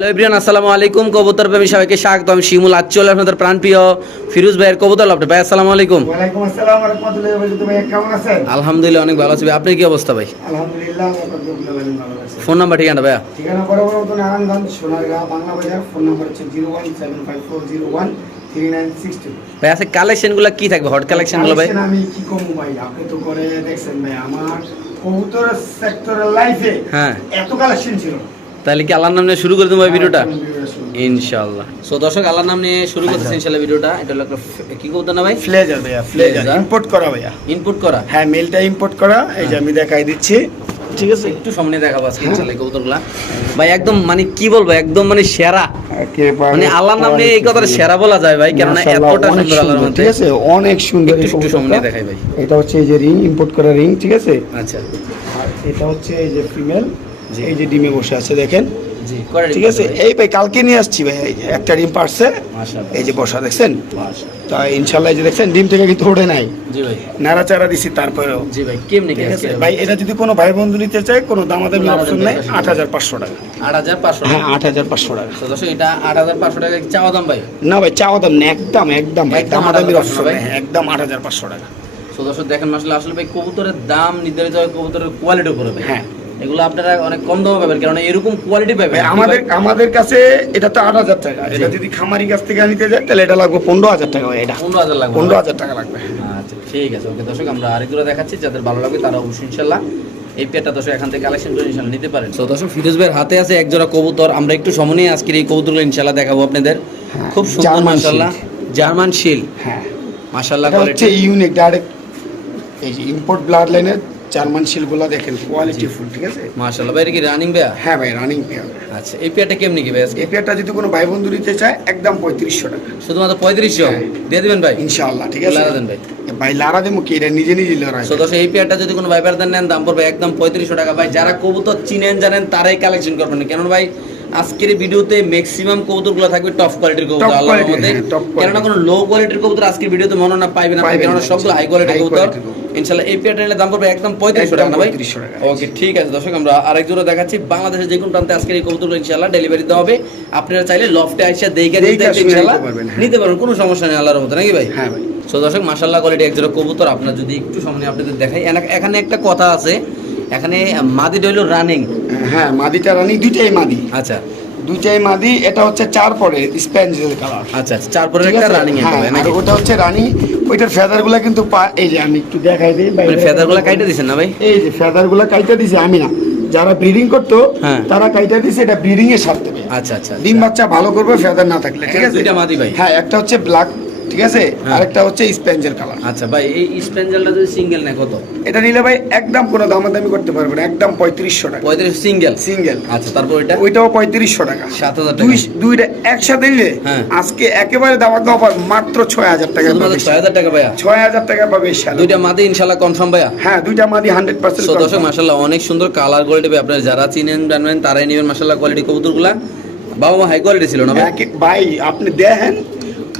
Hello আসসালামু আলাইকুম। কবুতর প্রেমী সবাইকে স্বাগত আমি শিমুল আজ চলে আপনাদের প্রাণপ্রিয় ফিরোজ ভাইয়ের কবুতর লাভটা ভাই আসসালামু আলাইকুম। ওয়ালাইকুম আসসালাম রহমতুল্লাহ বরকাতুহু। ভাই কেমন আছেন? আলহামদুলিল্লাহ অনেক ভালো আছি ভাই। আপনার কি অবস্থা ভাই? আলহামদুলিল্লাহ ভালো আছে ফোন নাম্বার ঠিকানা ভাইয়া? ঠিকানা মতো নারায়ণগঞ্জ সোনারগাঁ বাংলা বাজার ফোন নাম্বার হচ্ছে ভাই আছে কালেকশনগুলো কি থাকবে? হট কালেকশনগুলো ভাই? আমি কি কমু ভাই? আপনি তো করে দেখছেন ভাই আমার কবুতর সেক্টরের লাইফে হ্যাঁ। এত কালেকশন ছিল। তাহলে কি আল্লাহর নাম নিয়ে শুরু করে দেবো ভাই ভিডিওটা? ইনশাআল্লাহ। সো দর্শক আল্লাহর নাম নিয়ে শুরু করতেছি ইনশাআল্লাহ ভিডিওটা এটা হলো কি কবুতর না ভাই? ফ্লেজার ভাইয়া ফ্লেজার ইম্পোর্ট করা ভাইয়া। ইনপুট করা? হ্যাঁ মেলটা ইম্পোর্ট করা এই যে আমি দেখাই দিচ্ছি। ঠিক আছে একটু সামনে দেখাবো আজকে ইনশাআল্লাহ কবুতরগুলা। ভাই একদম মানে কি বলব একদম মানে সেরা। মানে আল্লাহর নাম নিয়ে এই কথাটা সেরা বলা যায় ভাই কেননা মাশাআল্লাহ, এতটা সুন্দর আল্লাহর মধ্যে। ঠিক আছে? অনেক সুন্দর একটু। সামনে দেখাই ভাই। এটা হচ্ছে এই যে রিং ইম্পোর্ট করা রিং ঠিক আছে? আচ্ছা। আর এটা হচ্ছে এই যে ফিমেল। এই যে ডিমে বসে আছে দেখেন। ঠিক আছে? এই ভাই কালকে নিয়ে আসছি ভাই একটা ডিম পারছে। এই যে বসা দেখছেন? তা ইনশাল্লাহ যে দেখছেন ডিম থেকে কিন্তু ওঠে নাই। ভাই। নাড়াচাড়া দিছি তারপরেও। ভাই এটা যদি কোনো ভাই বন্ধু নিতে চায় কোনো দামাদামি কোনো অপশন নেই আট হাজার পাঁচশো টাকা। আট হাজার পাঁচশো হ্যাঁ আট হাজার পাঁচশো টাকা। এটা আট হাজার পাঁচশো টাকা চাওয়া দাম ভাই? না ভাই চাওয়া দাম না একদম একদম দামাদামির অপশন একদম আট হাজার পাঁচশো টাকা। তো দর্শক দেখেন আসলে আসলে ভাই কবুতরের দাম নির্ধারিত হয় কবুতরের কোয়ালিটির উপরে হ্যাঁ। এগুলো আপনারা অনেক কম দামে পাবেন কারণ এরকম কোয়ালিটি পাবেন। আমাদের আমাদের কাছে এটা তো আট হাজার টাকা। এটা যদি খামারি কাছ থেকে নিতে যায় তাহলে এটা লাগবে পনেরো হাজার টাকা ভাই এটা। পনেরো হাজার লাগবে। পনেরো হাজার টাকা লাগবে। আচ্ছা ঠিক আছে ওকে দর্শক আমরা আরেকগুলো দেখাচ্ছি যাদের ভালো লাগবে তারা অবশ্যই ইনশাল্লাহ এই পেয়ারটা দর্শক এখান থেকে কালেকশন করে ইনশাল্লাহ নিতে পারেন। তো দর্শক ফিরোজ ভাইয়ের হাতে আছে এক জোড়া কবুতর আমরা একটু সময় আজকের এই কবুতরগুলো ইনশাল্লাহ দেখাবো আপনাদের। হ্যাঁ, খুব সুন্দর জার্মান মাশাল্লাহ জার্মান শিল হ্যাঁ। মাশাল্লাহ এটা হচ্ছে ইউনিক ডাইরেক্ট এই যে ইম্পোর্ট ব্লাড লাইনের জার্মান শিলগুলো দেখেন কোয়ালিটি ফুল ঠিক আছে? মাশাআল্লাহ। ভাই এটা কি রানিং বেয়া হ্যাঁ ভাই রানিং পেয়ার আচ্ছা এই পেয়ারটা কেমনি কি ভাই আজকে? এই পেয়ারটা যদি কোনো ভাই বন্ধু নিতে চায় একদম পঁয়ত্রিশশো টাকা। শুধুমাত্র পঁয়ত্রিশশো? হ্যাঁ। দিয়ে দিবেন ভাই? ইনশাআল্লাহ ঠিক আছে? লাগা দেন ভাই। ভাই লারা দেবো কি? এটা নিজে নিজে লড়াই দর্শক এই পেয়ারটা যদি কোনো ভাই দেন নেন দাম পড়বে একদম পঁয়ত্রিশশো টাকা। ভাই যারা কবুতর চিনেন জানেন তারাই কালেকশন করবেন। কেন ভাই আজকের ভিডিওতে ম্যাক্সিমাম কবুতরগুলো থাকবে টপ কোয়ালিটির কবুতর আল্লাহর মধ্যে হ্যাঁ। কেননা কোনো লো কোয়ালিটির কবুতর আজকের ভিডিওতে মনে না পাইবেন আপনি পাইবেন কেননা সবগুলো হাই কোয়ালিটির কবুতর। ইনশাআল্লাহ এই পেয়ারটা নিলে দাম পড়বে একদম পঁয়ত্রিশশো টাকা ভাই? 3500। ওকে ঠিক আছে দর্শক আমরা আরেক জোড়া দেখাচ্ছি। বাংলাদেশের যে কোনো প্রান্তে আজকের এই কবুতরগুলো ইনশাআল্লাহ ডেলিভারি দেওয়া হবে। আপনারা চাইলে লফটে আইসা দেখে নিতে ইনশাআল্লাহ নিতে পারবেন, হ্যাঁ। নিতে পারবেন কোনো সমস্যা নেই আল্লাহর মতো নাকি ভাই? হ্যাঁ ভাই। সো দর্শক মাসাল্লাহ কোয়ালিটি এক জোড়া কবুতর আপনার যদি একটু সামনে আপনাদের দেখাই এখানে একটা কথা আছে। এখানে মাদি হইল রানিং হ্যাঁ মাদিটা রানি দুইটাই মাদি। আচ্ছা। দুইটাই মাদি এটা হচ্ছে চার পরে স্প্যাঞ্জেল কালার আচ্ছা আচ্ছা চারপরে ঠিক একটা রানিং হ্যাঁ, আর ওটা হচ্ছে রানী ওইটার ফেদারগুলা কিন্তু এই যে আমি একটু দেখাই দিই মানে ফেদারগুলা কাইটে দিছেন না ভাই? এই যে ফেদারগুলা কাইটা দিছে আমি না। যারা ব্রিডিং করতো হ্যাঁ। তারা কাইটা দিছে এটা ব্রিডিং এর সাথে আচ্ছা আচ্ছা ডিম বাচ্চা ভালো করবে ফেদার না থাকলে ঠিক আছে? দুইটা মাদি ভাই। হ্যাঁ একটা হচ্ছে ব্ল্যাক ঠিক আছে? হ্যাঁ। আরেকটা হচ্ছে স্পেঞ্জেল কালার আচ্ছা ভাই এই স্পেঞ্জেলটা যদি সিঙ্গেল নেয় কত? এটা নিলে ভাই একদম কোনো দামাদামি করতে পারবে না একদম পঁয়ত্রিশশো টাকা। পঁয়ত্রিশ সিঙ্গেল সিঙ্গেল আচ্ছা তারপর এটা ওইটাও পঁয়ত্রিশশো টাকা। সাত হাজার দুই দুইটা একসাথে নিলে হ্যাঁ। আজকে একেবারে দামাক অফার মাত্র ছয় হাজার টাকা ছয় হাজার টাকা ভাইয়া? ছয় হাজার টাকা পাবে দুইটা মাদি ইনশাল্লাহ কনফার্ম ভাইয়া? হ্যাঁ দুইটা মাদি হান্ড্রেড পার্সেন্ট দর্শক মাসাল্লাহ অনেক সুন্দর কালার কোয়ালিটি আপনারা যারা চিনেন জানবেন তারাই নেবেন মাসাল্লাহ কোয়ালিটি কবুতরগুলা। বাবা মা হাই কোয়ালিটি ছিল না ভাই আপনি দেখেন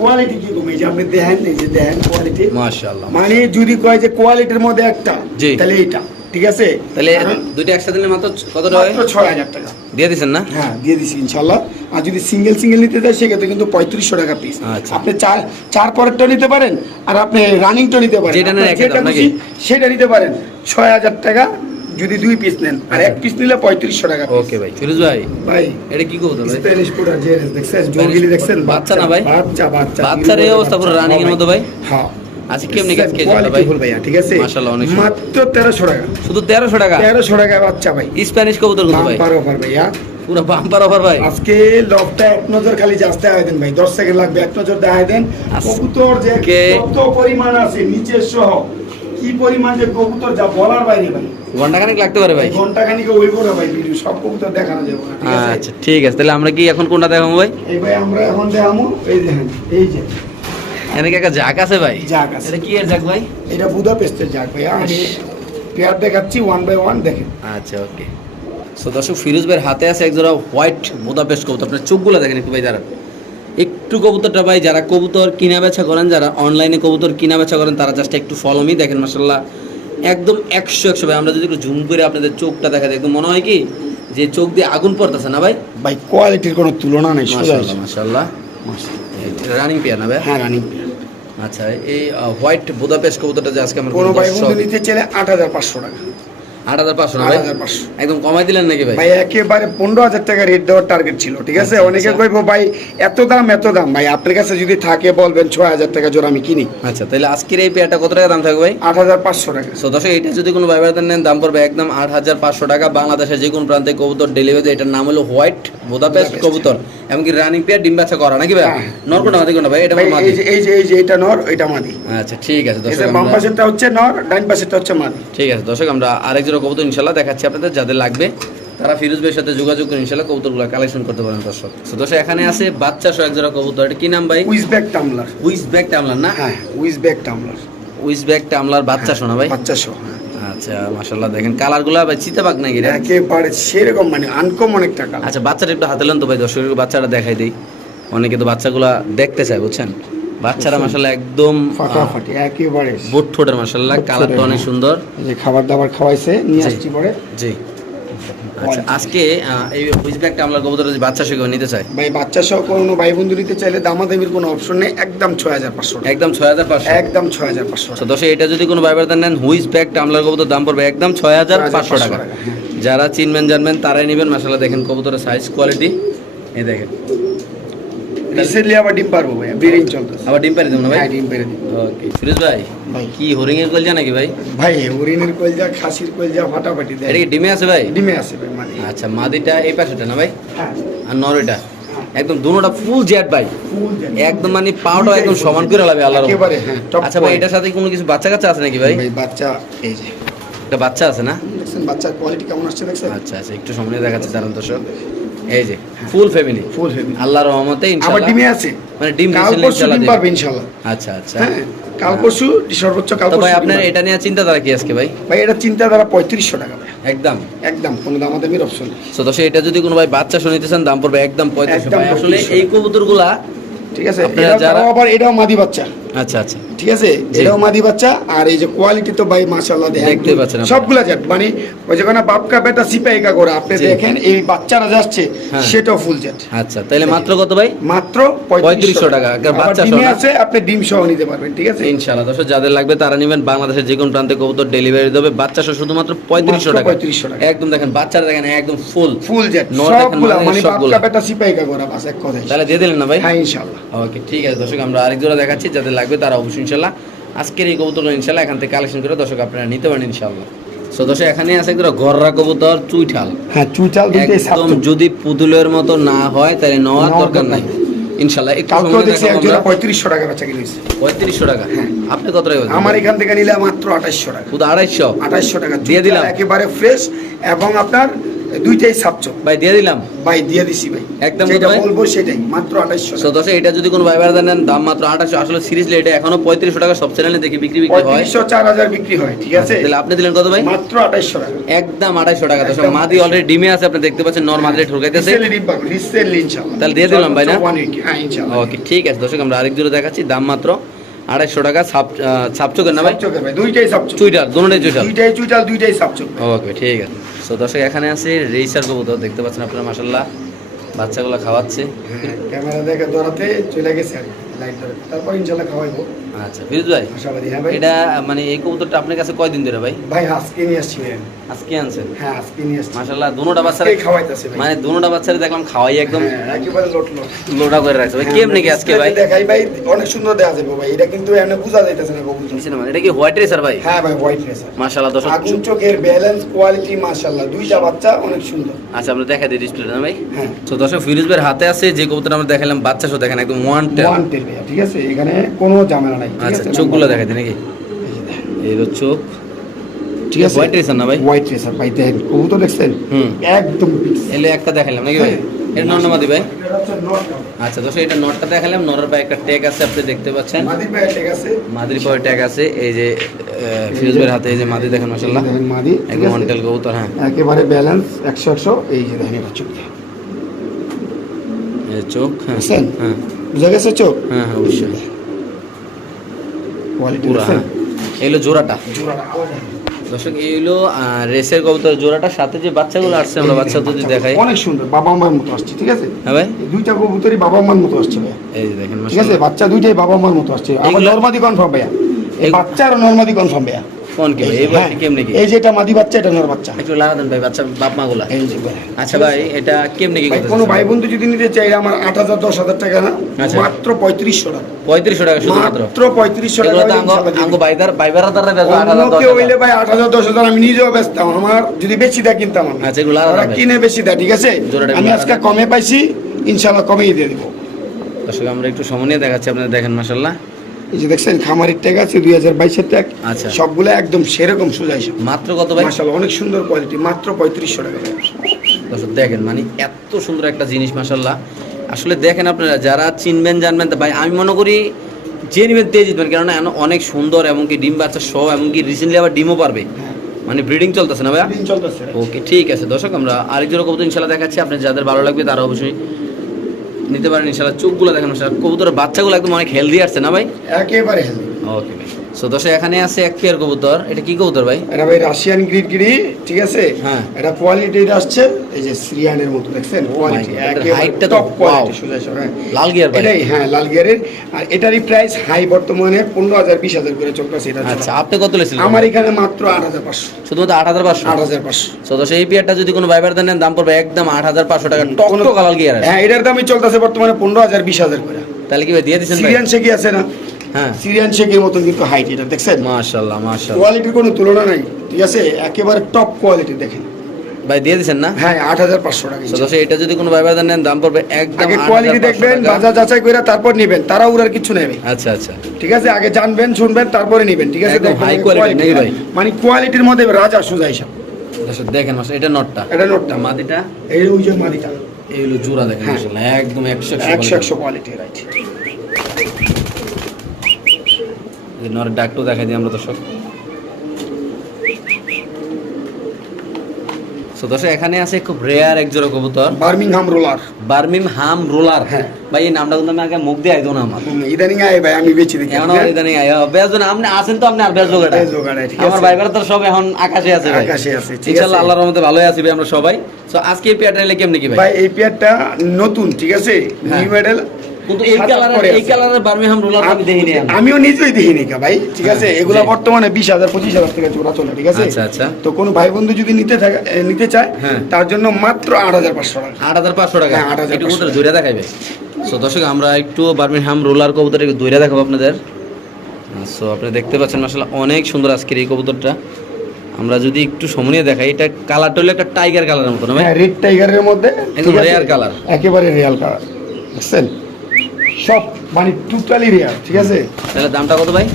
কোয়ালিটি কি কমে যে আপনি দেখেন এই যে দেখেন কোয়ালিটি মাশাআল্লাহ। মানে যদি কয় যে কোয়ালিটির মধ্যে একটা। তাহলে এইটা ঠিক আছে? তাহলে দুইটা একসাথে নিলে মাত্র কত টাকা মাত্র ছয় হাজার টাকা। দিয়ে দিছেন না? হ্যাঁ দিয়ে দিছি ইনশাল্লাহ আর যদি সিঙ্গেল সিঙ্গেল নিতে চাই সেক্ষেত্রে কিন্তু পঁয়ত্রিশশো টাকা পিস আচ্ছা। আপনি চার চার পরেরটা নিতে পারেন আর আপনি রানিংটা নিতে পারেন। যেটা নিতে পারেন। ছয় হাজার টাকা যদি দুই পিস নেন আর। এক পিস নিলে পঁয়ত্রিশশো টাকা ওকে ভাই ফিরোজ ভাই ভাই এটা কি কবুতর ভাই? স্প্যানিশ পুরা জেরেস দেখছেন জঙ্গলি দেখছেন বাচ্চা না ভাই? বাচ্চা বাচ্চা। বাচ্চার এই অবস্থা পুরো running এর মতো ভাই? হ্যাঁ। আচ্ছা কেমনি কাজ কে কোয়ালিটি ভাই? ভাইয়া ঠিক আছে? মাশাআল্লাহ, অনেক মাত্র তেরোশো টাকা। শুধু টাকা? টাকা বাচ্চা ভাই। স্প্যানিশ কবুতর কত ভাই? বাম্পার অফার ভাইয়া। পুরো বাম্পার অফার ভাই। আজকে লবটা এক নজর খালি জাস্তে দেন ভাই। দশ সেকেন্ড লাগবে এক নজর দেখাই দেন। আজকে- কবুতর যে কত পরিমাণ আছে নিচের সহ। কি পরিমাণ যে কবুতর যা বলার বাইরে ভাই। ঘণ্টা খানিক লাগতে পারে ভাই। ঘণ্টা খানিকে ওই করে ভাই ভিডিও সব কবুতর দেখানো যাবে না ঠিক আছে? আচ্ছা ঠিক আছে। তাহলে আমরা কি এখন কোনটা দেখাবো ভাই? এই ভাই আমরা এখন দেখামু এই দেখেন এই যে। এদিকে একটা জাক আছে ভাই? জাগ আছে। এটা কি এর জাক ভাই? এটা বুদাপেস্টের জাগ ভাই। আমি পেয়ার দেখাচ্ছি ওয়ান বাই ওয়ান দেখেন। আচ্ছা ওকে সো দর্শক ফিরোজ ভাইয়ের হাতে আছে এক জোড়া হোয়াইট বোদাপেস্ট কবুতর। আপনার চোখগুলো দেখেন একটু ভাই দাঁড়ান। একটু কবুতরটা ভাই যারা কবুতর কিনা বেচা করেন যারা অনলাইনে কবুতর কিনা বেচা করেন তারা জাস্ট একটু ফলো মি দেখেন মাসাল্লাহ একদম একশো একশো ভাই আমরা যদি একটু জুম করে আপনাদের চোখটা দেখা যায় একদম মনে হয় কি যে চোখ দিয়ে আগুন পড়তেছে না ভাই? ভাই কোয়ালিটির কোনো তুলনা নেই মাশাআল্লাহ। রানিং পেয়ার না ভাই? হ্যাঁ রানিং আচ্ছা এই হোয়াইট বুদাপেস্ট কবুতরটা যে আজকে আমার কোনো ভাই বন্ধু নিতে চাইলে আট হাজার পাঁচশো টাকা। আট হাজার পাঁচশো আট ভাই একদম কমাই দিলেন নাকি ভাই? ভাই একেবারে পনেরো হাজার টাকা রেট দেওয়ার টার্গেট ছিল ঠিক আছে? আচ্ছা, অনেকে। কইবো ভাই এত দাম এত দাম। ভাই আপনার কাছে যদি থাকে বলবেন ছয় হাজার টাকা জোর আমি কিনি। আচ্ছা তাহলে আজকের এই পেয়ারটা কত টাকা দাম থাকবে ভাই? আট হাজার পাঁচশো টাকা। সো দর্শক এটা যদি কোনো ব্যবহার নেন দাম পড়বে একদম আট হাজার পাঁচশো টাকা। বাংলাদেশের যে কোনো প্রান্তে কবুতর ডেলিভারি এটার নাম হলো হোয়াইট বুদাপেস্ট। কবুতর। এমনকি রানিং পেয়ার ডিম বাচ্চা করা নাকি ভাই? হ্যাঁ। নরকোটা মাদি কোনটা ভাই? এটা মাদি? এই যে এই যে এই যে এটা নর এটা মাদি। আচ্ছা ঠিক আছে দর্শক যে বাম পাশেরটা হচ্ছে নর ডাইন পাশেরটা হচ্ছে মাদি। ঠিক আছে দর্শক আমরা আরেক জোড়া কবুতর ইনশাল্লাহ দেখাচ্ছি আপনাদের যাদের লাগবে। তারা ফিরোজ ভাইয়ের সাথে যোগাযোগ করে ইনশাল্লাহ কবুতরগুলো কালেকশন করতে পারেন দর্শক। তো দর্শক এখানে আছে বাচ্চা সহ এক জোড়া কবুতর। এটা কি নাম ভাই? উইজ উইজব্যাক টামলার। উইস ব্যাগ টামলার না? হ্যাঁ উইজব্যাক টামলার। উইস ব্যাগ টামলার বাচ্চা শোনা ভাই? বাচ্চা হ্যাঁ। আচ্ছা মাশাল্লাহ দেখেন কালারগুলো ভাই চিতাবাগ নাকি রে? একেবারে সেরকম মানে আনকমন একটা কালার আচ্ছা বাচ্চাটা একটু হাতে লেন তো ভাই দর্শকের বাচ্চাটা দেখাই দিই। অনেকে তো বাচ্চাগুলা দেখতে চায় বুঝছেন? বাচ্চারা মাশাল্লাহ একদম ফাটাফাটি একেবারে। বুট ঠোঁটের বুট কালারটা অনেক। সুন্দর। যে খাবার দাবার খাওয়াইছে নিয়ে। আসছি পরে। জি। আচ্ছা আজকে এই হুইজব্যাগটা আমরা কবুতর যে বাচ্চা সে নিতে চাই। ভাই বাচ্চা সহ কোনো ভাই বন্ধু নিতে চাইলে দামাদামির কোনো অপশন নেই একদম ছয় হাজার পাঁচশো একদম ছয় হাজার পাঁচশো একদম ছয় হাজার পাঁচশো তো দশে এটা যদি কোনো ব্যবহার নেন হুইজ ব্যাগ টামলার কবুতর দাম পড়বে একদম ছয় হাজার পাঁচশো টাকা। হ্যাঁ। যারা চিনবেন জানবেন তারাই নেবেন। মাসাল্লাহ দেখেন কবুতরের সাইজ কোয়ালিটি এই দেখেন। রিসেন্টলি আবার ডিম পারব ভাই ব্রিডিং চলতেছে। আবার ডিম পারি দেবো না ভাই? হ্যাঁ ডিম পেরে ওকে ফিরোজ ভাই। ভাই। কি হরিং এর কলজা নাকি ভাই? ভাই হরিণের কলজা খাসির কলজা ফাটাফাটি দেয়। এটা ডিমে আছে ভাই? ডিমে আছে ভাই মানে আচ্ছা মাদিটা এই পাশেটা না ভাই? হ্যাঁ। আর নরটা একদম দুটোটা ফুল জেট ভাই। একদম মানে পাওয়াটা একদম সমান করে লাগবে আল্লাহর একেবারে হ্যাঁ আচ্ছা ভাই এটার সাথে কোনো কিছু বাচ্চা কাচ্চা আছে নাকি ভাই? ভাই বাচ্চা এই যে। একটা বাচ্চা আছে না? দেখছেন বাচ্চার কোয়ালিটি কেমন আসছে দেখছেন? আচ্ছা আচ্ছা একটু সামনে দেখাচ্ছে দারুণ দর্শক। এই যে ফুল ফ্যামিলি ফুল হেভি আল্লাহর রহমতে ইনশাআল্লাহ ডিমে আছে। মানে ডিম recently পরশু ইনশাআল্লাহ। পারবে আচ্ছা আচ্ছা। হ্যাঁ কাল পরশু সর্বোচ্চ কাল ভাই আপনার এটা নিয়ে চিন্তাধারা কি আজকে ভাই? ভাই এটা চিন্তা দ্বারা পঁয়ত্রিশশো টাকা ভাই। একদম। একদম কোনো দামাদামির অপশন সো দর্শক এটা যদি কোনো ভাই বাচ্চা শুনিতে চান দাম পড়বে একদম পঁয়ত্রিশশো আসলে 3500 এই কবুতরগুলা ঠিক আছে আপনারা যারা- আবার এটাও মাদি বাচ্চা। আচ্ছা আচ্ছা। ঠিক আছে? এটাও মাদি বাচ্চা আর এই যে কোয়ালিটি তো ভাই মাশাআল্লাহ দেখতে পাচ্ছেন সবগুলা জাত মানে ওই যেখানে বাপকা বেটা সিপাইকা করে আপনি দেখেন এই বাচ্চারা যাচ্ছে হ্যাঁ। সেটাও ফুল জাত। আচ্ছা তাহলে মাত্র কত ভাই? মাত্র 3500 টাকা। আবার বাচ্চা সহ আছে আপনি ডিম সহ নিতে পারবেন ঠিক আছে? ইনশাআল্লাহ দর্শক যাদের লাগবে তারা নেবেন। বাংলাদেশের যে কোনো প্রান্তে কবুতর ডেলিভারি দেবে। বাচ্চা সহ শুধুমাত্র পঁয়ত্রিশশো মাত্র টাকা। 3500 টাকা। একদম দেখেন বাচ্চারা দেখেন একদম ফুল ফুল জাত। সবগুলা মানে বাপকা বেটা সিপাইকা করা বাস এক কথাই তাহলে দিয়ে দিলেন না ভাই? হ্যাঁ ইনশাআল্লাহ। ওকে ঠিক আছে দর্শক আমরা আরেক জোড়া দেখাচ্ছি যাদের লাগবে তারা অবশ্যই ইনশাল্লাহ। আজকের এই কবুতরগুলো ইনশাল্লাহ এখান থেকে কালেকশন করে দর্শক আপনারা নিতে পারেন ইনশাল্লাহ। সো দর্শক এখানে আছে গররা কবুতর চুইঠাল। হ্যাঁ দুইটাই একদম যদি পুতুলের মতো না হয় তাহলে নেওয়ার দরকার নাই। একটু সময় দেখছি টাকা বেচা কিনেছে পঁয়ত্রিশশো টাকা? আপনি কত টাকা আমার এখান থেকে নিলে মাত্র টাকা। শুধু টাকা। দিয়ে দিলাম। একেবারে ফ্রেশ এবং আপনার দুইটাই সাপচো ভাই দিয়ে দিলাম। ভাই দিয়ে দিছি ভাই। একদম যেটা বলব সেটাই মাত্র আঠাশশো সো দর্শক এটা যদি কোনো ভাই নেন দাম মাত্র আসলে সিরিজলি এটা এখনও পঁয়ত্রিশশো টাকা সব চ্যানেলে দেখি বিক্রি বিক্রি হয়। পঁয়ত্রিশশো চার হাজার বিক্রি হয় ঠিক আছে? তাহলে আপনি দিলেন কত ভাই? মাত্র টাকা। একদম টাকা। দর্শক মাদি অলরেডি ডিমে আছে আপনি দেখতে পাচ্ছেন নর মাদি ঠুকাইতেছে। রিসেল ইনশাআল্লাহ। তাহলে দিয়ে দিলাম ভাই না? হ্যাঁ ইনশাআল্লাহ। ওকে ঠিক আছে। দর্শক আমরা আরেক জোড়া দেখাচ্ছি দাম মাত্র আড়াইশো টাকা। সাপ সাপচোকের না ভাই? দুইটাই সাপচোক। চুইটার দুটোটাই চুইটার দুইটাই চুইটাল দুইটাই সাপচোক। ওকে ঠিক আছে। সো দর্শক, এখানে আছে রেইসার কবুতর, দেখতে পাচ্ছেন আপনারা মাসাল্লাহ বাচ্চাগুলো খাওয়াচ্ছে। হ্যাঁ ক্যামেরা দেখে দৌড়াতে চলে গেছে লাইট ধরে। তারপর ইনশাআল্লাহ খাওয়াইবো। আচ্ছা ফিরোজ ভাই আশাবাদী হ্যাঁ ভাই। এটা মানে এই কবুতরটা আপনার কাছে কয়দিন ধরে ভাই? ভাই আজকে নিয়ে আসছি আজকে আনছেন? হ্যাঁ আজকে নিয়ে আসছি। বাচ্চারা আজকেই খাওয়াইতেছে ভাই। মানে বাচ্চারা দেখলাম খাওয়াই একদম হ্যাঁ, একেবারে লোট করে রাখছে ভাই। কেমনে কি আজকে ভাই? দেখাই ভাই অনেক সুন্দর দেখা যাবে ভাই। এটা কিন্তু এমনি বোঝা যাইতেছে না কবুতর। মানে। এটা কি হোয়াইট রেসার ভাই? হ্যাঁ ভাই হোয়াইট রেসার মাশাআল্লাহ দর্শক আগুন চোখের ব্যালেন্স কোয়ালিটি মাশাআল্লাহ। দুইটা বাচ্চা অনেক সুন্দর। আচ্ছা আমরা দেখা দিই ডিসপ্লেটা ভাই? হ্যাঁ। তো দর্শক ফিরোজ ভাইয়ের হাতে আছে যে কবুতর আমরা দেখালাম বাচ্চা সহ দেখেন একদম ওয়ান ওয়ান টেল ঠিক আছে? এখানে কোনো ঝামেলা নাই। ঠিক আচ্ছা আছে চোখগুলো দেখা দিই নাকি? এই যে দেখেন। এই হলো চোখ। ঠিক আছে। হোয়াইট রেসার না ভাই? হোয়াইট রেসার ভাই দেখেন কবুতর দেখছেন? হুম। একদম fix। এলে একটা দেখালাম নাকি ভাই? এটা নর না মাদি ভাই? এটা হচ্ছে নট নাও। আচ্ছা দর্শক এটা নটটা দেখালাম নরের পায়ে একটা ট্যাগ আছে আপনি দেখতে পাচ্ছেন। মাদি ভাই ঠিক আছে। মাদির পায়ে ট্যাগ আছে। এই যে আহ, ফিরোজ ভাইয়ের হাতে এই যে মাদি দেখেন মাশাআল্লাহ। দেখেন মাদি ঠিক একদম আছে? ওয়ান টেল কবুতর হ্যাঁ। একেবারে ব্যালেন্স একশো একশো। এই যে দেখেন এটা চোখ এই যে চোখ হ্যাঁ। বুঝছেন? হ্যাঁ। বুঝা গেছে চোখ? হ্যাঁ হ্যাঁ অবশ্যই। কোয়ালিটি পুরা হ্যাঁ। এই হলো জোড়াটা। জোড়াটা দর্শক এই হলো রেসের কবুতর জোড়াটার সাথে যে বাচ্চাগুলো আসছে আমরা বাচ্চা যদি দেখাই। অনেক সুন্দর বাবা মার মতো আসছে ঠিক আছে? হ্যাঁ ভাই। দুইটা কবুতরই বাবা মার মতো আসছে ভাই। এই যে দেখেন ঠিক আছে? বাচ্চা দুইটাই বাবা মার মতো আসছে। আমার নর্মাদি কনফার্ম ভাইয়া। এই বাচ্চা আর নর্মাদি কনফার্ম ভাইয়া। কোন কি এই কেমনে কি? এই যে এটা মাদি বাচ্চা এটা নর বাচ্চা। একটু লাগা দেন ভাই বাচ্চা বাপ মা গুলা। এই যে ভাইয়া। আচ্ছা ভাই এটা কেমনে কি কোনো ভাই বন্ধু যদি নিতে চাই আমার আট হাজার দশ হাজার টাকা না। মাত্র পঁয়ত্রিশশো টাকা। পঁয়ত্রিশশো টাকা শুধু মাত্র মাত্র পঁয়ত্রিশশো টাকা এগুলো তো হলে আঙ্গো আঙ্গো দিবো। বাইদার বাইবারা বেচবো আট অন্য হাজার দশ কেউ হাজার। হইলে ভাই আট হাজার আমি নিজেও বেচতাম। আমার যদি বেশি দেয় কিনতাম আমি। আচ্ছা, এগুলো। কিনে বেশি দেয় ঠিক আছে? আমি আজকে কমে পাইছি কমেই দিয়ে দেবো। দর্শক আমরা একটু সময় নিয়ে দেখাচ্ছি আপনারা দেখেন মাসাল্লাহ এই যে দেখছেন খামারের ট্যাগ আছে দুই হাজার বাইশের ট্যাগ আচ্ছা। সবগুলো একদম সেরকম সব মাত্র কত ভাই? মাসাল্লাহ অনেক সুন্দর কোয়ালিটি মাত্র পঁয়ত্রিশশো টাকা। দর্শক দেখেন মানে এত সুন্দর একটা জিনিস মাসাল্লাহ আসলে দেখেন আপনারা যারা চিনবেন জানবেন ভাই আমি মনে করি যে নিবেন তেজ জিতবেন কেননা অনেক সুন্দর এমনকি ডিম বাচ্চা সহ এমনকি রিসেন্টলি আবার ডিমও পারবে। মানে ব্রিডিং চলতেছে না ভাইয়া? চলতেছে। ওকে ঠিক আছে। দর্শক আমরা আরেকজন কবুতর ইনশাল্লাহ দেখাচ্ছি। আপনার যাদের ভালো লাগবে তারা অবশ্যই নিতে পারেন ইনশাল্লাহ চোখগুলো দেখেন। কবুতরের বাচ্চাগুলো একদম অনেক হেলদি আসছে না ভাই? একেবারে হেলদি ওকে ভাই। সো এখানে আছে এক পেয়ার কবুতর। এটা কি কবুতর ভাই? এটা ভাই রাশিয়ান গ্রিড গিরি ঠিক আছে? হ্যাঁ। এটা কোয়ালিটি আসছে এই যে সিরিয়ানের মতো দেখছেন? কোয়ালিটি তো টপ কোয়ালিটি। সোজা হ্যাঁ। লাল গিয়ার ভাই। এটাই হ্যাঁ লাল গিয়ারের আর এটারই প্রাইস হাই বর্তমানে পনেরো হাজার বিশ হাজার করে চলতেছে এটা আচ্ছা আপনি কত লেছিলেন? আমার এখানে মাত্র আট হাজার পাঁচশো। শুধুমাত্র আট হাজার পাঁচশো? আট হাজার পাঁচশো। সো দর্শক এই পেয়ারটা যদি কোনো ভাইবার দেন দাম পড়বে একদম আট হাজার পাঁচশো টাকা। টক টক লাল গিয়ার হ্যাঁ এটার দামই চলতেছে বর্তমানে পনেরো হাজার বিশ হাজার করে। তাহলে কি ভাই দিয়ে ভাই? সিরিয়ান শেকি আছে না? হ্যাঁ। সিরিয়ান শেকের মতন কিন্তু হাইট এটা দেখছেন? মাশাল্লাহ মাশাল্লাহ কোয়ালিটির কোনো তুলনা নাই। ঠিক আছে? একেবারে টপ কোয়ালিটি দেখেন। ভাই দিয়ে দিচ্ছেন না? হ্যাঁ আট হাজার পাঁচশো টাকা এটা যদি কোনো ভাই ভাইবার দেন দাম পড়বে একদম আগে কোয়ালিটি দেখবেন। বাজার যাচাই করে তারপর নেবেন। তারা উড়ার কিছু নেবে। আচ্ছা আচ্ছা। ঠিক আছে? আগে জানবেন শুনবেন তারপরে নেবেন। ঠিক আছে? quality quality, নাকি ভাই? মানে কোয়ালিটির মধ্যে রাজা সোজা হিসাব। দেখেন মাস এটা নটটা। এটা নোটটা। মাদিটা? এই ওই যে মাদিটা। এই হলো জোড়া দেখেন হ্যাঁ। মাশাআল্লাহ একদম একশো একশো একশো কোয়ালিটি রাইট নরের ডাকটু দেখাই দিই আমরা দর্শক এখানে আছে খুব রেয়ার এক জোড়া কবুতর। Birmingham roller. বার্মিম হাম রোলার। হ্যাঁ। ভাই এই নামটা কিন্তু আমি আগে মুখ দিয়ে আমার। ইদানিং আয় ভাই আমি দেখি। ইদানিং বেজন আপনি আছেন তো আপনি আর বেজ আমার। ভাই তো সব এখন আকাশে আছে ভাই। আকাশে আছে, ইনশাআল্লাহ আল্লাহর রহমতে ভালোই আছি ভাই আমরা সবাই। সো আজকে এই পেয়ারটা এলে কেমনে কি ভাই? ভাই এই পেয়ারটা নতুন ঠিক আছে? হ্যাঁ। নিউ মডেল কিন্তু এই কালারের এই কালারের বার্মিহাম রোলার আমি দেখিনি আমিও নিজেই দেখিনি কা ভাই ঠিক আছে? হ্যাঁ, এগুলা বর্তমানে বিশ হাজার পঁচিশ হাজার থেকে চোরা চলে ঠিক আছে? আচ্ছা, আচ্ছা। তো কোনো ভাই বন্ধু যদি নিতে থাকে নিতে চায় হ্যাঁ। তার জন্য মাত্র আট হাজার পাঁচশো টাকা। আট হাজার পাঁচশো টাকা? হ্যাঁ, 8,500 একটু কবুতর দৈরা দেখাইবে। সো দর্শক আমরা একটু বার্মিংহাম রোলার কবুতর একটু দৈরা দেখাবো আপনাদের। সো আপনি দেখতে পাচ্ছেন মাসাল্লাহ অনেক সুন্দর আজকের এই কবুতরটা। আমরা যদি একটু সময় নিয়ে দেখাই এটা কালারটা হলো একটা টাইগার কালারের মতো না ভাই? হ্যাঁ রেড টাইগারের মধ্যে একদম ঠিক আছে? একেবারে রিয়াল কালার বুঝছেন সব মানে টোটালি রিয়াল ঠিক আছে? তাহলে দামটা কত ভাই?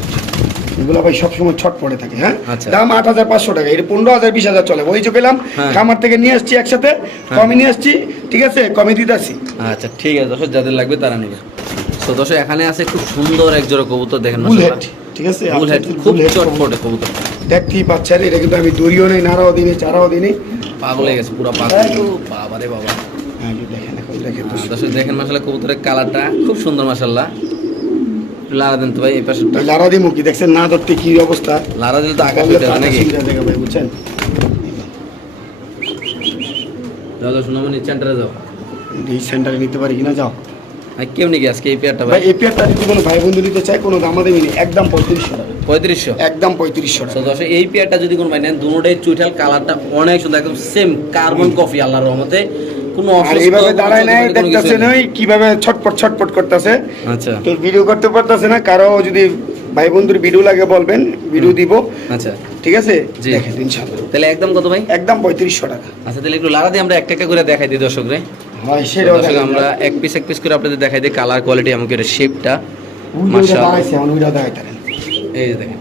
এগুলো ভাই সবসময় ছট পড়ে থাকে হ্যাঁ? আচ্ছা। দাম আট হাজার পাঁচশো টাকা এটা পনেরো হাজার বিশ হাজার চলে। ওই যে পেলাম হ্যাঁ। খামার থেকে নিয়ে আসছি একসাথে কমে নিয়ে আসছি ঠিক আছে? কমে দিতে আসছি আচ্ছা ঠিক আছে দর্শক যাদের লাগবে তারা নেবে। তো দর্শক এখানে আছে খুব সুন্দর এক জোড়া কবুতর দেখেন ঠিক আছে? বুল হেড আপনাদের খুব চটপটে কবুতর। দেখতেই পাচ্ছেন এটা কিন্তু আমি দড়িও নেই নাড়াও দিনে চারাও দিনে পাগল হয়ে গেছে পুরো পাগল। বাবা রে বাবা। হ্যাঁ দেখেন। দেখেন তো হ্যাঁ, দর্শক দেখেন মাসাল্লাহ কবুতরের কালারটা খুব সুন্দর মাসাল্লাহ লারা দেন তো ভাই এই পাশেরটা। লারা দিমু কি? দেখছেন না ধরতে কি অবস্থা? লারা দিলে তো আকাশ বললে যাবে নাকি? ভাই বুঝছেন? যাও যাও শোনামনি সেন্টারে যাও। এই সেন্টারে নিতে পারি কিনা? যাও। আর কেমনি কি আজকে এই পেয়ারটা ভাই? এই পেয়ারটা যদি কোনো ভাই বন্ধু নিতে চায় কোনো দাম দেবে একদম পঁয়ত্রিশশো। টাকা পঁয়ত্রিশশো? একদম পঁয়ত্রিশশো টাকা। এই পেয়ারটা যদি কোনো ভাই নেন দুটোটাই চুইঠাল কালারটা অনেক সুন্দর একদম সেম কার্বন কফি আল্লাহর রহমতে। কোনো এইভাবে দাঁড়ায় নাই দেখতেছেন ওই কীভাবে ছটপট ছটপট করতেছে। আচ্ছা। তো ভিডিও করতে পারতেছে না কারও যদি ভাই বন্ধুর ভিডিও লাগে বলবেন ভিডিও দিব। আচ্ছা। ঠিক আছে? দেখেন ইনশাআল্লাহ। তাহলে একদম কত ভাই? একদম পঁয়ত্রিশশো টাকা। আচ্ছা তাহলে একটু লারা দিয়ে আমরা একটা একটা করে দেখাই দিই দর্শক রে হয় দর্শক আমরা এক পিস এক পিস করে আপনাদের দেখাই দিই কালার কোয়ালিটি আমাকে এটা শেপটা মাশাআল্লাহ। এই যে দেখেন।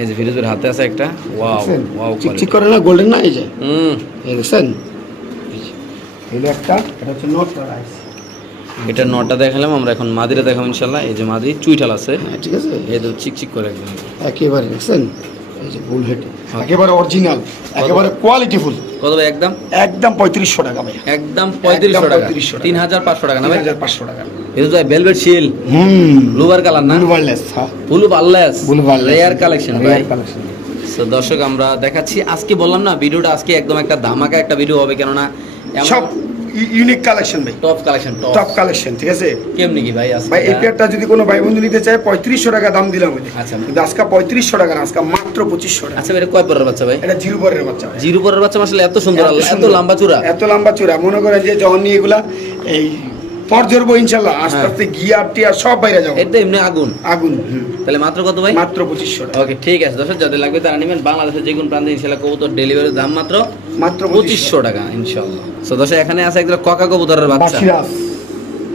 এই যে, ফিরোজের হাতে আছে একটা। ওয়াও? ওয়াও চিকচিক করে না গোল্ডেন না এই যে। হুম। দেখছেন? একটা এটা হচ্ছে নোট রাইস এটা নটা দেখালাম আমরা এখন মাদিরা দেখাবো ইনশাল্লাহ এই যে মাদি চুইঠাল আছে হ্যাঁ ঠিক আছে? এই তো চিকচিক করে একদম। একেবারে দেখছেন? এই যে বুল হেড একেবারে অরিজিনাল একেবারে কোয়ালিটিফুল কত ভাই একদম? একদম পঁয়ত্রিশশো টাকা ভাই। একদম পঁয়ত্রিশশো টাকা। 3500 টাকা। তিন হাজার পাঁচশো টাকা না ভাই? হাজার পাঁচশো টাকা। এটা তো ভেলভেট শিল হুম। ব্লুবার কালার না? ব্লু ওয়ারলেস হ্যাঁ। ব্লু পাল্লাস ব্লু ওয়ারলেস রেয়ার কালেকশন ভাই। কালেকশন তো দর্শক আমরা দেখাচ্ছি। আজকে বললাম না ভিডিওটা আজকে একদম একটা ধামাকা একটা ভিডিও হবে কেননা সব ইউনিক কালেকশন ভাই। টপ কালেকশন টপ কালেকশন ঠিক আছে? কেমনি কি ভাই ভাই এই পেয়ারটা যদি কোনো ভাই বন্ধু নিতে চায় পঁয়ত্রিশশো টাকা দাম দিলাম আচ্ছা। কিন্তু আজকে পঁয়ত্রিশশো টাকা না আজকে মাত্র পঁচিশশো টাকা। আচ্ছা এটা কয় পরের বাচ্চা ভাই? এটা জিরো পরের বাচ্চা। জিরো পরের বাচ্চা আসলে এত সুন্দর এত লম্বা চূড়া। এত লম্বা চূড়া। মনে করেন যে যখন নিয়ে এগুলা এই পর ধরবো ইনশাল্লাহ। আস্তে হ্যাঁ। আস্তে গিয়ার টিয়ার সব বাইরে যাব। এটা এমনি আগুন? আগুন তাহলে মাত্র কত ভাই? মাত্র পঁচিশশো ওকে ঠিক আছে। দর্শক যাদের লাগবে তারা নেবেন। বাংলাদেশের যে কোনো প্রান্তে ইনশাল্লাহ কবুতর ডেলিভারির দাম মাত্র মাত্র পঁচিশশো টাকা ইনশাল্লাহ। তো দর্শক এখানে আছে একদম ককা কবুতরের বাচ্চা। বাসিরাজ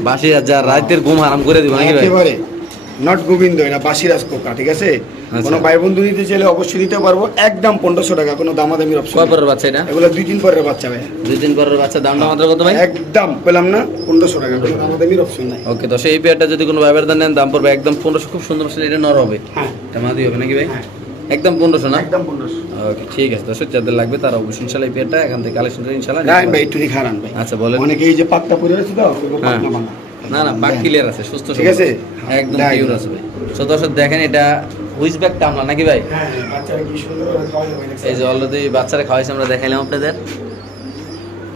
বাসি যা রাতের ঘুম হারাম করে দিবে নাকি ভাই? নট গোবিন্দ এটা বাসিরাজ কোকা ঠিক আছে? আচ্ছা। কোনো ভাই বন্ধু নিতে চাইলে অবশ্যই নিতে পারব। একদম পনেরোশো টাকা কোনো দামাদামির অপশন কয় পরের বাচ্চা এটা? এগুলো দুই তিন পরের বাচ্চা ভাই। দুই তিন পরের বাচ্চা দামটা মাত্র কত ভাই? একদম পেলাম না পনেরোশো টাকা কোনো দামাদামির অপশন নাই। ওকে দর্শক এই পেয়ারটা যদি কোনো ভাইবার দাম নেন দাম পড়বে একদম পনেরোশো খুব সুন্দর আসলে এটা নর হবে। হ্যাঁ। এটা মাদি হবে নাকি ভাই? হ্যাঁ। একদম পনেরোশো না? একদম পনেরোশো। ওকে ঠিক আছে দর্শক যাদের লাগবে তারা অবশ্যই ইনশাল্লাহ এই পেয়ারটা এখান থেকে কালেকশন করে ইনশাল্লাহ ভাই একটু খারান ভাই। আচ্ছা বলেন। অনেকে এই যে পাকটা পরে রয়েছে তো হ্যাঁ। না না বাক ক্লিয়ার আছে সুস্থ ঠিক আছে? একদম। পিওর আছে ভাই তো দর্শক দেখেন এটা হুইজ ব্যাগ কামলা নাকি ভাই হ্যাঁ হ্যাঁ, বাচ্চারা কি সুন্দর করে খাওয়াই ভাই দেখছেন? এই যে অলরেডি বাচ্চারা খাওয়াইছে আমরা দেখাইলাম আপনাদের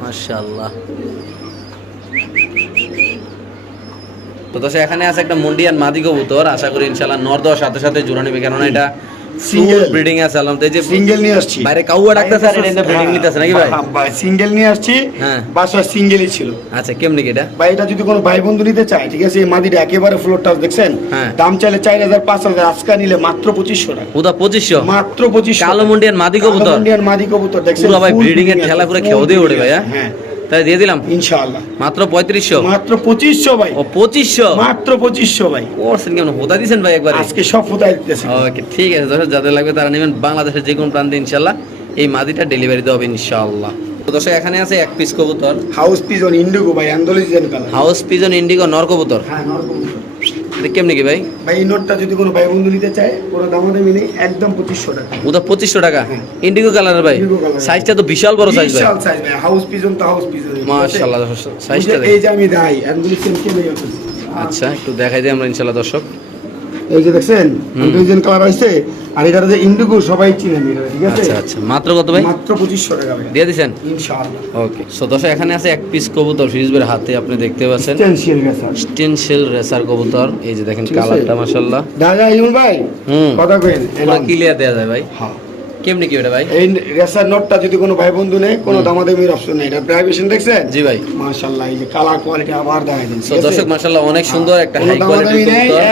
মাশাআল্লাহ তো দর্শক এখানে আছে একটা মুন্ডিয়ান মাদি কবুতর আশা করি ইনশাআল্লাহ নর দেওয়ার সাথে সাথে জোড়া নিবে কেননা এটা সিঙ্গেল ব্রিডিং আছে আলম তো যে সিঙ্গেল নিয়ে আসছি। বাইরে কাউয়া ডাকতেছে আর এটা ব্রিডিং নিতেছে নাকি ভাই? সিঙ্গেল নিয়ে আসছি। হ্যাঁ। বাসা সিঙ্গেলই ছিল। আচ্ছা কেমনি কি এটা? ভাই এটা যদি কোনো ভাই বন্ধু নিতে চায় ঠিক আছে? এই মাদিটা একেবারে ফ্লোর টাচ দেখছেন? হ্যাঁ। দাম চাইলে চার হাজার পাঁচ হাজার আজকা নিলে মাত্র পঁচিশশো টাকা। ওদা পঁচিশশো? মাত্র পঁচিশশো কালো মুন্ডিয়ান মাদি কবুতর? ইন্ডিয়ান মাদি কবুতর দেখছেন? পুরো ভাই ব্রিডিং এর ঠেলা full খেও দিয়ে ওঠে breeding ভাই হ্যাঁ? হ্যাঁ। তাই দিয়ে দিলাম? ইনশাআল্লাহ। মাত্র পঁয়ত্রিশশো? মাত্র পঁচিশশো ভাই। ও পঁচিশশো? মাত্র পঁচিশশো ভাই। করছেন কেমন হোতা দিয়েছেন ভাই একবার? আজকে সব হোতা দিতেছে। ওকে ঠিক আছে দর্শক যাদের লাগবে তারা নেবেন বাংলাদেশের যে কোনো প্রান্তে ইনশাআল্লাহ। এই মাদিটা ডেলিভারি দেওয়া হবে ইনশাল্লাহ তো দর্শক এখানে আছে এক পিস কবুতর। হাউস পিজন ইন্ডিগো ভাই Andalusian colour house pigeon indigo নর কবুতর। হ্যাঁ নর কবুতর। কেমনি কি ভাই? ভাই এই নোটটা যদি কোনো ভাই বন্ধু নিতে চায় কোনো দামাদামি নেই একদম পঁচিশশো টাকা। ওটা পঁচিশশো টাকা? হ্যাঁ। ইন্ডিগো কালারের ভাই? সাইজটা তো বিশাল বড় সাইজ ভাই। বিশাল সাইজ ভাই হাউস পিজন তো হাউস পিজন মাশাআল্লাহ সাইজটা এই যে আমি কেমনি আচ্ছা একটু দেখাই দিই আমরা ইনশাল্লাহ দর্শক। এই যে দেখছেন দুইজন কালার হয়েছে আর এটা যে ইন্ডিগো সবাই চিনেন ঠিক আছে? আচ্ছা আচ্ছা। মাত্র কত ভাই? মাত্র পঁচিশশো টাকা দিয়ে দিচ্ছেন ইনশাআল্লাহ। ওকে। সো দর্শক এখানে আছে এক পিস কবুতর ফিজবের হাতে আপনি দেখতে পাচ্ছেন। স্টেনশিয়াল রেসার। স্টেনশিল রেসার কবুতর। এই যে দেখেন। কালারটা মাশাআল্লাহ। দাদা ইমন ভাই হুম। কথা কইেন পুরো ক্লিয়ার দেয়া যায় ভাই। হ্যাঁ। কেমনি কি ওটা ভাই? এই রেসার নোটটা যদি কোনো ভাই বন্ধু নেই কোনো দামাদামির অপশন নেই। এটা প্রাইভেশন দেখছেন? জি ভাই। মাশাআল্লাহ এই যে কালার কোয়ালিটি আবার দেখাই দিন তো দর্শক মাশাআল্লাহ অনেক সুন্দর একটা হাই কবুতর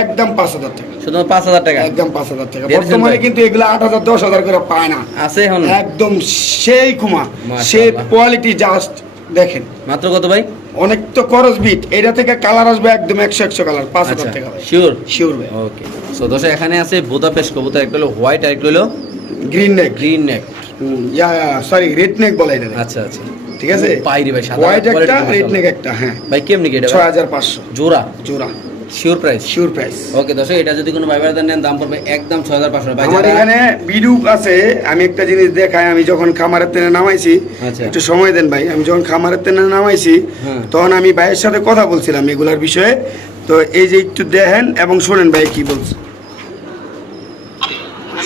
একদম পাঁচ হাজার টাকা। শুধুমাত্র পাঁচ হাজার টাকা? একদম পাঁচ হাজার টাকা। বর্তমানে কিন্তু এগুলো আট হাজার দশ হাজার করে পায় না। আছে এখন? একদম সেই কুমা মাশাআল্লাহ। সে কোয়ালিটি জাস্ট দেখেন। মাত্র কত ভাই? অনেক তো করস বিট এটা থেকে কালার আসবে একদম একশো একশো কালার পাঁচ হাজার আচ্ছা। টাকা শিওর শিওর ভাই। ওকে সো দর্শক এখানে আছে বুদাপেস্ট কবুতর একটা হলো হোয়াইট আর একটা হলো green neck green neck yeah sorry red neck বলে এটা আচ্ছা আচ্ছা। ঠিক আছে? পাইরি ভাই সাদা হোয়াইট একটা রেড নেক একটা হ্যাঁ। ভাই কেমনি কি এটা ছয় হাজার পাঁচশো। জোড়া? জোড়া। Sure price sure price okay দর্শক এটা যদি কোনো নেন দাম পড়বে একদম ছয় হাজার পাঁচশো। ভাই আমার এখানে বিরূপ আছে আমি একটা জিনিস দেখাই আমি যখন খামারের তেনে নামাইছি আচ্ছা। একটু সময় দেন ভাই আমি যখন খামারের তেনে নামাইছি হ্যাঁ। তখন আমি ভাইয়ের সাথে কথা বলছিলাম এগুলার বিষয়ে। তো এই যে একটু দেখেন এবং শোনেন ভাই কি বলছে।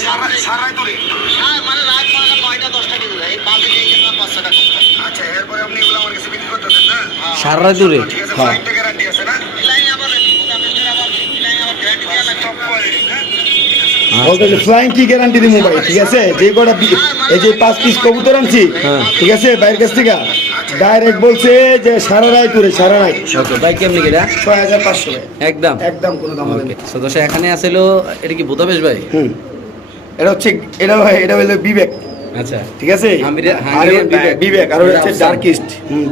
মানে রাত বারোটা নয়টা দশটা কেজি ভাই বাজে নিয়ে গেছে পাঁচশো টাকা আচ্ছা এরপরে আপনি এগুলো আমার কাছে বিক্রি করতেছেন না? সারা দূরে ঠিক আছে হ্যাঁ। ফ্লাইট গ্যারান্টি আছে না? এলাই আবার বুদাপেস্টের আবার এলাই আবার গ্যারান্টি দেওয়া লাগে সব কোয়ালিটি হ্যাঁ? আচ্ছা। বলতেছে ফ্লাইং কি গ্যারান্টি ভাই ঠিক আছে? যে কটা এই যে পাঁচ পিস কবুতর আনছি হ্যাঁ। ঠিক আছে? বাইরের কাছ থেকে। ডাইরেক্ট বলছে যে সারা রায় করে সারা রায়। ওকে ভাই কেমনি কি এটা? ছয় হাজার পাঁচশো। একদম। একদম কোনো দাম হবে না। এখানে আসলো এটা কি বুদাপেস্ট ভাই? হুম। এটা হচ্ছে এটা এটা হলো বিবেক। আচ্ছা। ঠিক আছে? বিবেক। আর হচ্ছে ডার্কিস্ট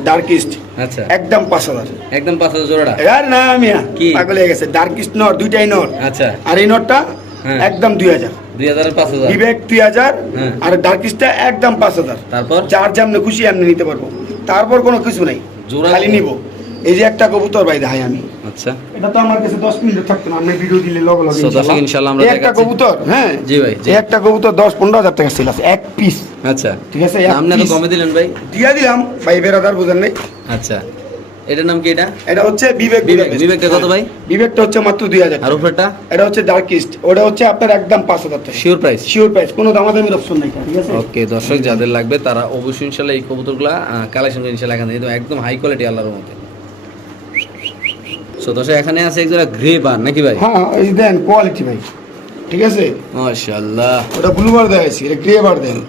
ডার্কিস্ট। আচ্ছা। একদম পাঁচ হাজার। একদম পাঁচ হাজার জোড়াটা? আর না মিয়া কি? পাগল হয়ে গেছে। ডার্কিস্ট নর দুইটাই নর। আচ্ছা। আর এই নরটা হ্যাঁ। একদম দুই হাজার? বিবেক দুই হাজার হ্যাঁ। আর ডার্কিস্টটা একদম পাঁচ হাজার। তারপর? যার যেমনি খুশি এমনি নিতে পারব। তারপর কোনো কিছু নাই। জোড়া খালি? নিব। এই যে একটা কবুতর ভাই দেখাই আমি। আচ্ছা। এটা তো আমার কাছে দশ মিনিট থাকতো না আমি ভিডিও দিলে লগ লগ দর্শক, ইনশাআল্লাহ আমরা একটা কবুতর হ্যাঁ? জি ভাই। এই একটা কবুতর দশ পনেরো হাজার টাকা ছিল এক পিস আচ্ছা। ঠিক আছে? আপনি তো কমে দিলেন ভাই। দিয়া দিলাম ভাই বেরাদার বুঝেন নাই। আচ্ছা। এটার নাম কি এটা? এটা হচ্ছে বিবেক বিবেক, বিবেকটা কত ভাই? বিবেকটা হচ্ছে মাত্র দুই হাজার আর উপরেরটা? এটা হচ্ছে ডার্কিস্ট ওটা হচ্ছে আপনার একদম পাঁচ হাজার টাকা। শিওর প্রাইস শিওর প্রাইস কোনো দামাদামির অপশন নাই ঠিক আছে? ওকে দর্শক যাদের লাগবে তারা অবশ্যই ইনশাল্লাহ এই কবুতরগুলা কালেকশন করে ইনশাল্লাহ এখানে একদম- একদম হাই কোয়ালিটি আল্লাহর মধ্যে দর্শক এখানে আছে একজোড়া গ্রে বার নাকি ভাই? হ্যাঁ এই দেন কোয়ালিটি ভাই। ঠিক আছে? মাশাআল্লাহ। ওটা ব্লু বার দেখাইছি এটা গ্রে বার দেন।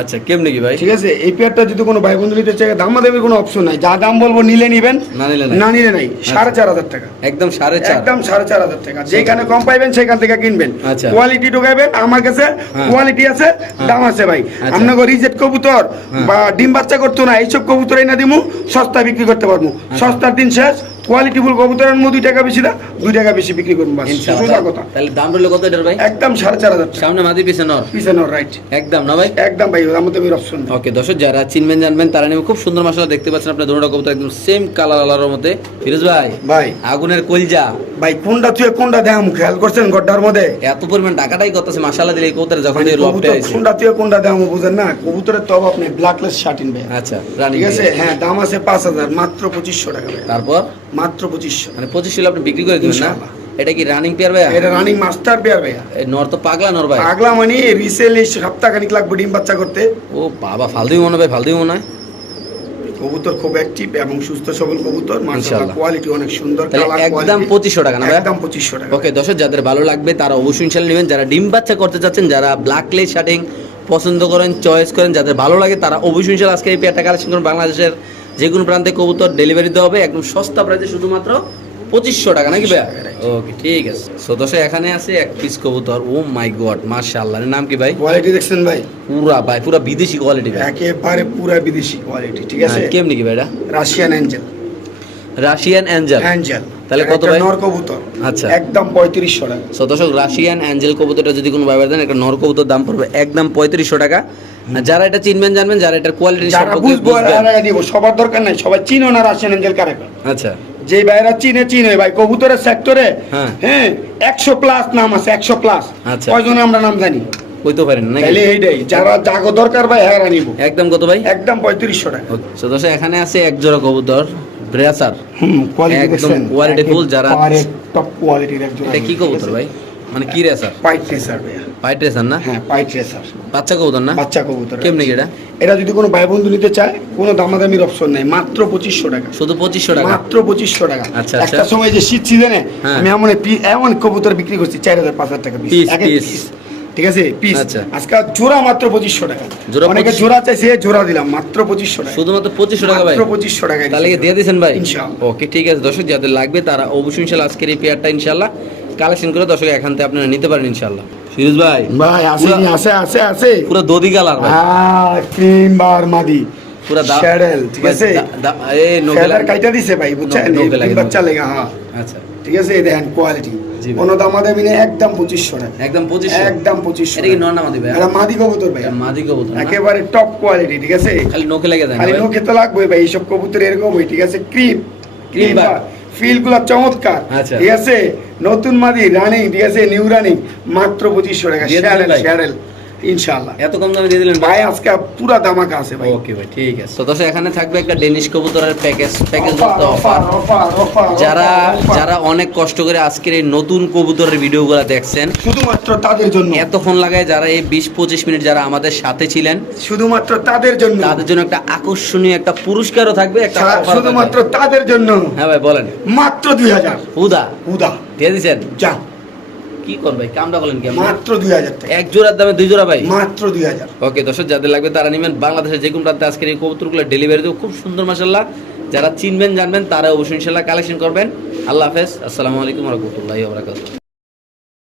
আচ্ছা কেমনে কি ভাই? ঠিক আছে? এই পেয়ারটা যদি কোনো ভাই বন্ধু নিতে চায় দামাদামির কোনো অপশন নাই। যা দাম বলব নিলে নিবেন না নিলে নাই। না নিলে নাই সাড়ে চার হাজার টাকা। একদম সাড়ে চার। একদম সাড়ে চার হাজার টাকা। যেখানে কম পাইবেন সেখান থেকে কিনবেন। আচ্ছা। কোয়ালিটি ঢুকাইবেন আমার কাছে হ্যাঁ। কোয়ালিটি আছে দাম আছে ভাই। আচ্ছা। আপনাকে রিজেক্ট কবুতর হ্যাঁ। বা ডিম বাচ্চা করতো না এইসব কবুতর না দিমু সস্তা বিক্রি করতে পারব। আচ্ছা। সস্তার দিন শেষ কোয়ালিটি ফুল কবুতর আনব দুই টাকা বেশি দা দুই টাকা বেশি বিক্রি করব বাস। সোজা কথা। তাহলে দাম রইল কত এটার ভাই? একদম সাড়ে চার হাজার সামনে মাদি পিছনে নর। পিছনে রাইট একদম না ভাই? একদম ভাই আমাদের অপশন ওকে দর্শক যারা চিনবেন জানবেন তারা নিয়ে খুব সুন্দর মশলা দেখতে পাচ্ছেন আপনার দুটো কবুতর একদম সেম কালার আলার মধ্যে। ফিরোজ ভাই ভাই। আগুনের কলজা। ভাই কোনটা তুই কোনটা দেখাম খেয়াল করছেন গড্ডার মধ্যে? এত পরিমাণ টাকাটাই করতেছে মাসালা দিলে কবুতর যখন এই লফটে কবুতর আছে কোনটা তুই কোনটা দেখাম বুঝেন না? কবুতরের তব আপনি ব্ল্যাকলেস শার্টিন ভাই। আচ্ছা ঠিক আছে? হ্যাঁ দাম আছে পাঁচ হাজার মাত্র পঁচিশশো টাকা তারপর? মাত্র পঁচিশশো। মানে পঁচিশ কিলো আপনি বিক্রি করে দিবেন না? এটা কি রানিং পেয়ার ভাই এটা রানিং মাস্টার পেয়ার ভাইয়া। নর তো পাগলা নর ভাই। আগলা মানে রিসেলি সপ্তাহখানিক লাগবে ডিম বাচ্চা করতে। ও বাবা ফালতুই মনে ভাই ফালতুই মনে হয়। কবুতর খুব অ্যাক্টিভ এবং সুস্থ সবল কবুতর। মাশাআল্লাহ। কোয়ালিটি অনেক সুন্দর কালার একদম পঁচিশশো টাকা না ভাই একদম পঁচিশশো টাকা। ওকে দর্শক যাদের ভালো লাগবে তারা অবশ্যই ইনশাল্লাহ নেবেন। যারা ডিম বাচ্চা করতে চাচ্ছেন যারা ব্ল্যাক লে শার্টিং পছন্দ করেন চয়েস করেন যাদের ভালো লাগে তারা অবশ্যই ইনশাল্লাহ আজকে এই পেয়ারটা কালেকশন করুন। বাংলাদেশের যে কোনো প্রান্তে কবুতর ডেলিভারি দেওয়া হবে একদম সস্তা প্রাইসে শুধুমাত্র পঁচিশশো টাকা নাকি ভাইয়া? ওকে ঠিক আছে। সো দর্শক এখানে আছে এক পিস কবুতর। ও মাই গড মার্শাল এর নাম কি ভাই? কোয়ালিটি দেখছেন ভাই? পুরা ভাই পুরা বিদেশি কোয়ালিটি ভাই। একেবারে পুরা বিদেশি কোয়ালিটি ঠিক আছে? হ্যাঁ, কেমনি কি ভাই এটা Russian angel Russian angel angel তাহলে কত ভাই? নর কবুতর। আচ্ছা। একদম পঁয়ত্রিশশো টাকা। সো দর্শক রাশিয়ান অ্যাঞ্জেল কবুতরটা যদি কোনো দেন একটা নর কবুতর দাম পড়বে একদম পঁয়ত্রিশশো টাকা। যারা এটা চিনবেন জানবেন যারা এটার কোয়ালিটি যারা বুঝব দিব সবার দরকার নাই সবাই চিনো না রাশিয়ান অ্যাঞ্জেল কারে আচ্ছা। যে ভাইরা চিনে চিনে ভাই কবুতরের সেক্টরে হ্যাঁ। হ্যাঁ একশো প্লাস নাম আছে একশো প্লাস আচ্ছা। কয়জন আমরা নাম জানি? কইতে পারেন না তাহলে এইটাই যারা জাগো দরকার ভাই হ্যাঁ নিব। একদম কত ভাই? একদম পঁয়ত্রিশশো টাকা। সো দর্শক এখানে আছে এক জোড়া কবুতর। ব্রেসার হুম কোয়ালিটি একদম দেখছেন? quality full যারা- টপ কোয়ালিটির একজন এটা কি কবুতর ভাই? মানে কি রেসার পাইট রেসার ভাইয়া। পাইট রেসার না? হ্যাঁ পাইট রেসার বাচ্চা কবুতর না? বাচ্চা কবুতর কেমনি এটা? এটা যদি কোনো ভাই বন্ধু নিতে চায় কোনো দামাদামির অপশন নাই মাত্র পঁচিশশো টাকা। শুধু পঁচিশশো টাকা? মাত্র পঁচিশশো টাকা। আচ্ছা, একটা আচ্ছা। সময় যে শীত সিজনে হ্যাঁ। আমি এমন এমন কবুতর বিক্রি করছি চার হাজার পাঁচ হাজার টাকা পিস এক piece। ঠিক আছে? পিস আচ্ছা। আজকে জোড়া মাত্র পঁচিশশো টাকা। অনেকে জোড়া চাইছে জোড়া দিলাম মাত্র পঁচিশশো টাকা। শুধুমাত্র পঁচিশশো টাকা মাত্র পঁচিশশো টাকা তাহলে দিয়ে দিয়েছেন ভাই? ওকে ঠিক আছে। দর্শক যাদের লাগবে তারা অবশ্যই ইনশাল্লাহ আজকের এই পেয়ারটা ইনশাল্লাহ কালেকশন করে দর্শক এখান থেকে আপনারা নিতে পারেন ইনশাল্লাহ ফিরোজ ভাই ভাই আছে পুরা- নি, আছে আছে আছে পুরো দদি কালার ভাই। হ্যাঁ ক্রিম বার মাদি। পুরা দা শ্যাডেল ঠিক আছে? এই নোকে কাইটা দিছে ভাই বুঝছেন? লাগে, বাচ্চা নোকে। হ্যাঁ। আচ্ছা। ঠিক আছে? এই দেখেন কোয়ালিটি কোনো দামাদামি নেই একদম পঁচিশশো টাকা। একদম পঁচিশশো। একদম পঁচিশশো এটা কি নর মাদি ভাই? এটা মাদি কবুতর ভাই। মাদি কবুতর একেবারে টপ কোয়ালিটি ঠিক আছে? খালি নোকে লেগে যায় খালি নোকে তো লাগবে ভাই এইসব কবুতর এরকম হয় ঠিক আছে? চমৎকার আচ্ছা। ঠিক আছে? নতুন মাদি রানিং ঠিক আছে? নিউ রানিং মাত্র পঁচিশশো টাকা। শ্যারেল শ্যারেল ইনশাআল্লাহ। এত কম দামে দিয়ে দিলেন ভাই? ভাই আজকে পুরা দামাকা আছে ভাই। ওকে ভাই ঠিক আছে। তো দর্শক এখানে থাকবে একটা ডেনিশ কবুতরের প্যাকেজ প্যাকেজ অফার বলতে অফার। অফার অফার অফার যারা যারা অনেক কষ্ট করে আজকের এই নতুন কবুতরের ভিডিওগুলো দেখছেন শুধুমাত্র তাদের জন্য। এতক্ষণ লাগায় যারা এই বিশ পঁচিশ মিনিট যারা আমাদের সাথে ছিলেন শুধুমাত্র তাদের জন্য। তাদের জন্য একটা আকর্ষণীয় একটা পুরস্কারও থাকবে একটা শুধুমাত্র তাদের জন্য। হ্যাঁ ভাই বলেন। মাত্র দুই হাজার। হুদা। উদা দিয়ে দিছেন? যা। কি কর ভাই? কামটা বলেন কি? মাত্র দুই হাজার টাকা। এক জোড়ার দামে দুই জোড়া ভাই? মাত্র দুই হাজার। ওকে দর্শক যাদের লাগবে তারা নেবেন। বাংলাদেশের যে কোনো প্রান্তে আজকের এই কবুতরগুলো ডেলিভারি দেবো। খুব সুন্দর মাসাল্লাহ যারা চিনবেন জানবেন তারা অবশ্যই ইনশাল্লাহ কালেকশন করবেন। আল্লাহ হাফেজ। আসসালামু আলাইকুম রহমতুল্লাহ বরাকাতুহ।